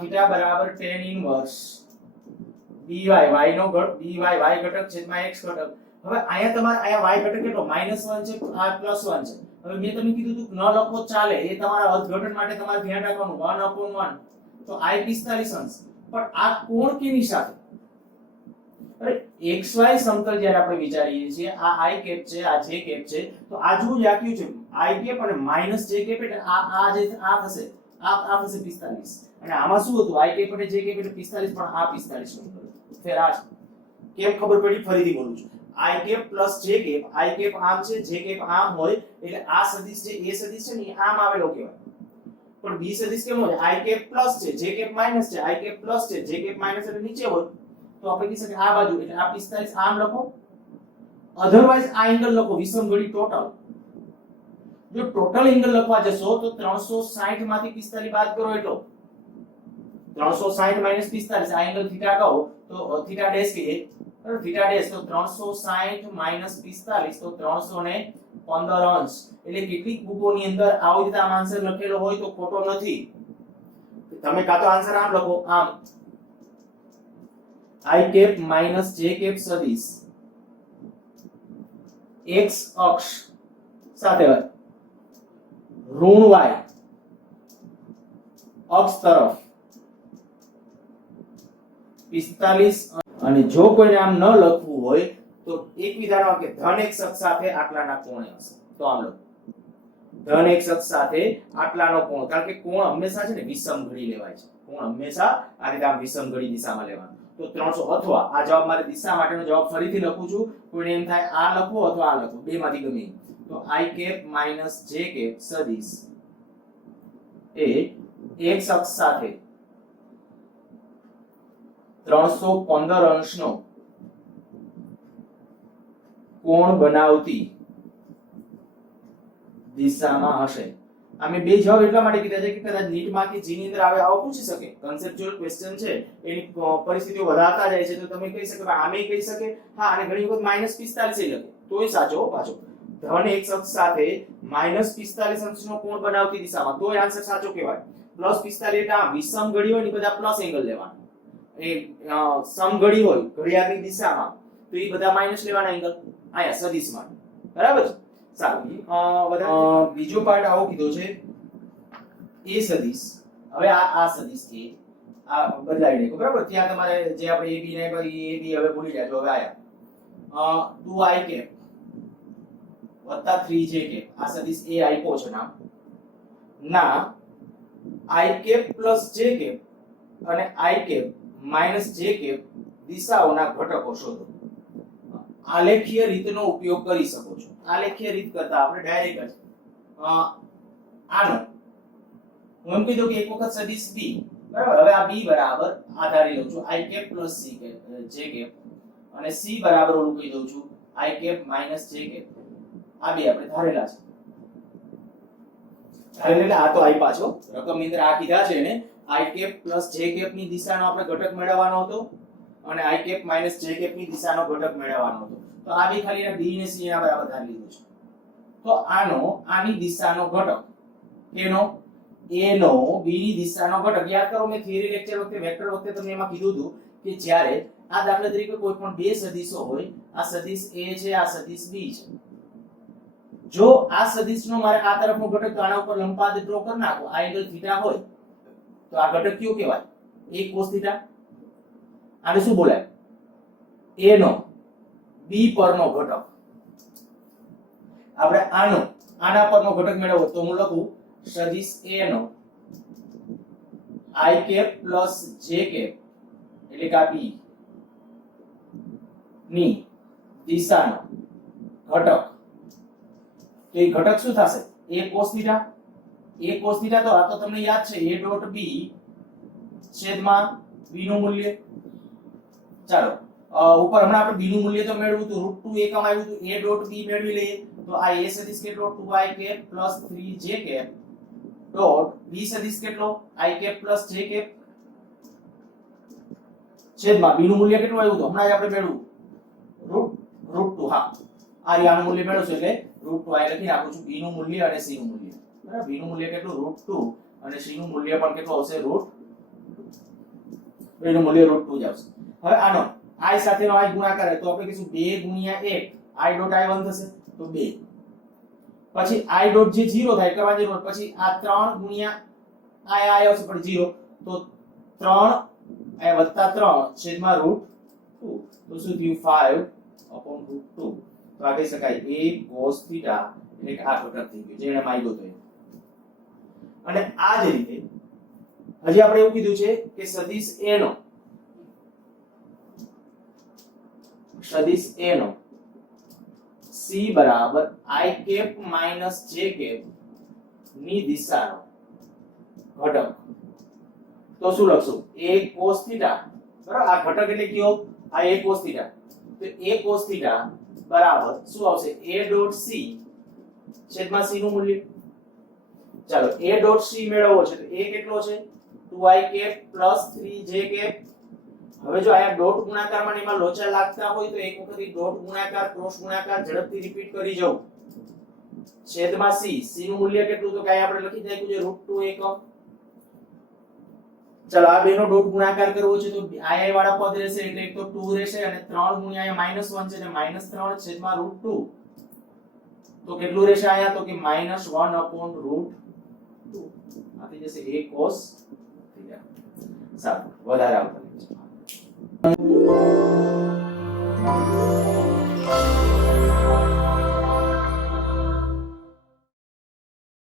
θ બરાબર tan ઇન્વર્સ dy y નો ઘટક dy y ઘટક છેદમાં x ઘટક. હવે અહીંયા તમારે અહીંયા y ઘટક કેટલો -1 છે આ +1 છે. હવે મેં તમને કીધું હતું ન લખો ચાલે એ તમારા અર્થઘટન માટે તમારે ધ્યાન રાખવાનું 1/1 તો i 45 અંશ પણ આ કોણ કેની સાથે અરે xy સમતલ જ્યારે આપણે વિચારીએ છીએ આ i કેપ છે આ j કેપ છે તો આ જુઓ આ કયું છે i કેપ અને -j કેપ એટલે આ જે આ થશે આ થશે 45 અને આમાં શું હતું i કેપ અને j કેપ એટલે 45 પણ આ 45 નું ફેર આ કેમ ખબર પડી ફરીથી બોલું છું i cap plus j cap i cap આમ છે j કેપ આમ હોય એટલે આ સદિશ છે એ સદિશ છે ને એ આમ આવેલો કહેવાય પણ b સદિશ કેમ હોય i કેપ પ્લસ છે j કેપ માઈનસ છે i કેપ પ્લસ છે j કેપ માઈનસ એટલે નીચે હોય તો આપણે કહી શકીએ આ બાજુ એટલે આ 45 આમ લખો અધરવાઇઝ આ એંગલ લખો વિષમઘડી ટોટલ. જો ટોટલ એંગલ લખવા જશો તો 360 માંથી 45 બાદ કરો એટલો 360 - 45 આ એંગલ થીટા કહો તો થીટા ડેશ કે બરાબર થીટા ડેશ તો 360 - 45 તો 315 અંશ એટલે કેટલીક બુકોની અંદર આવી રીતે આમ આન્સર લખેલો હોય તો ખોટો નથી. તમે કાં તો આન્સર આમ લખો આમ i કેપ - j કેપ સદિશ x અક્ષ સાથે ઋણ y અક્ષ તરફ 45 અને જો કોઈને આમ ન લખવું હોય તો એક વિધાનમાં કે ધન x અક્ષ સાથે આટલાના કોણ હશે તો આમ લખો ધન x અક્ષ સાથે આટલાનો કોણ કારણ કે કોણ હંમેશા છે ને વિષમઘડી લેવાય છે કોણ હંમેશા આ રીતે આમ વિષમઘડી દિશામાં લેવાનું તો 300 અથવા આ જવાબ મારે દિશા માટેનો જવાબ ફરીથી લખું છું કોઈને એમ થાય આ લખો અથવા આ લખો બે માંથી ગમે તો i કેપ - j કેપ સદિશ એ x અક્ષ સાથે 315 અંશનો કોણ બનાવતી દિશામાં હશે. અમે બે જવાબ એટલા માટે કીધા છે કે કદાચ નીટ માં કે જી ની અંદર આવે આવો પૂછી શકે કન્સેપ્ચ્યુઅલ ક્વેશ્ચન છે એની પરિસ્થિતિઓ વધારતા જાય છે તો તમે કહી શકો કે આમે કહી શકે હા અને ઘણી વખત -45 લખે તોય સાચો પાછો ધન x અક્ષ સાથે -45 અંશનો કોણ બનાવતી દિશામાં તોય આન્સર સાચો કહેવાય. +45 એટલે આ વિષમઘડી હોય ને બધા પ્લસ એંગલ લેવાના એ સમઘડી હોય ઘડિયાળની દિશામાં તો એ બધા માઈનસ લેવાના એંગલ આયા સદિશ માટે બરાબર છે. સારું બીજો પાર્ટ આવો કીધો છે એ સદિશ. હવે આ સદિશ એ આ બદલાઈ નાખ્યો બરાબર ત્યાં તમારે જે આપણે ab ને ab હવે ભૂલી જાજો હવે આયા 2i કેપ વત્તા 3j કેપ આ સદિશ એ આપ્યો છે ના i cap plus j cap અને i cap minus j cap દિશાઓના ઘટકો શોધો. આલેખીય રીતનો ઉપયોગ કરી શકો છો. આલેખીય રીત કરતા આપણે ડાયરેક્ટ આનો હું એમ કહી દઉં કે એક વખત સદિશ b બરાબર હવે આ b બરાબર આધારી લઉં છું i cap plus c cap j cap અને c બરાબર ઓલું કહી દઉં છું i cap minus j cap આ બે આપણે ધારેલા છે. ધારેલા આ તો i પાછો રકમ ની અંદર આ કીધા છે ને i cap plus j cap ની દિશાનો આપણે ઘટક મેળવવાનો હતો અને i cap minus j cap ની દિશાનો ઘટક મેળવવાનો હતો તો આ બે ખાલી b ને c ના બરાબર ધારી લીધું છે તો આની દિશાનો ઘટક એનો a નો b ની દિશાનો ઘટક યાદ કરો મેં થિયરી લેક્ચર વખતે વેક્ટર વખતે તમને એમાં કીધું હતું કે જ્યારે આ દાખલા તરીકે કોઈ પણ બે સદિશો હોય આ સદિશ a છે આ સદિશ b છે જો આ સદિશનો મારે આ તરફનો ઘટક આના ઉપર લંબપાદ ડ્રો કરી નાખો આ એંગલ થીટા હોય તો આ ઘટક કયો કહેવાય a cos થીટા આને શું બોલાય a નો b પરનો ઘટક આપણે આના પરનો ઘટક મેળવવો તો હું લખું સદિશ a no i cap plus j cap એટલે કે આ b ની દિશાનો ઘટક તો એ ઘટક શું થશે a cos થીટા તો આ તો તમને યાદ છે a ડોટ b છેદમાં b નું મૂલ્ય ચાલો ઉપર હમણાં આપણે b નું મૂલ્ય તો મેળવ્યું હતું √2 એકમ આવ્યું હતું a ડોટ b મેળવી લઈએ તો આ a સદિશ કેટલો 2i cap plus 3j cap dot b સદિશ કેટલો i cap plus j cap છેદમાં b નું મૂલ્ય કેટલું આવ્યું હતું હમણાં જ આપણે મેળવ્યું √2 હા આ નું મૂલ્ય મેળવશું એટલે √2 આ લખી નાખું છું b નું મૂલ્ય અને c નું મૂલ્ય બરાબર b નું મૂલ્ય કેટલું √2 અને c નું મૂલ્ય પણ કેટલું આવશે √2 નું મૂલ્ય √2 જ આવશે હવે આનો i સાથેનો i ગુણાકાર તો આપણે કહીશું 2 ગુણ્યા 1 i ડોટ i1 થશે તો 2 પછી i ડોટ જે 0 થાય કરવા જરૂર પછી આ 3 ગુણ્યા i આવશે પણ 0 તો 3 i વત્તા 3 છેદમાં √2 તો શું થયું 5/√2 તો આ કહી શકાય a cos થીટા એટલે કે આ ઘટક થઈ ગયું જેને માંગ્યો તો અને આ જ રીતે હજી આપણે એવું કીધું છે કે સદિશ a નો c બરાબર i cap minus j cap ની દિશાનો ઘટક તો શું લખશું a cos થીટા બરાબર આ ઘટક એટલે કયો આ a cos થીટા તો a cos થીટા બરાબર શું આવશે a ડોટ c છેદમાં c નું મૂલ્ય ચાલો a ડોટ c મેળવવો છે તો a કેટલો છે 2i cap plus 3j cap હવે જો આયા ડોટ ગુણાકારમાં ને એમાં લોચા લાગતા હોય તો એક વખત ડોટ ગુણાકાર ક્રોસ ગુણાકાર ઝડપથી રિપીટ કરી જાવ છેદમાં c નું મૂલ્ય કેટલું તો કાઈ આપણે લખી નાખ્યું છે √2 એકમ ચાલો આ બેનો ડોટ ગુણાકાર કરવો છે તો i વાળા પદ રહેશે એટલે એક તો 2 રહેશે અને 3 ગુણ્યા -1 છે એટલે -3 છેદમાં √2 તો કેટલું રહેશે આયા તો કે -1/√2 આ થઈ જશે a cos થીટા સારું વધારે આવતા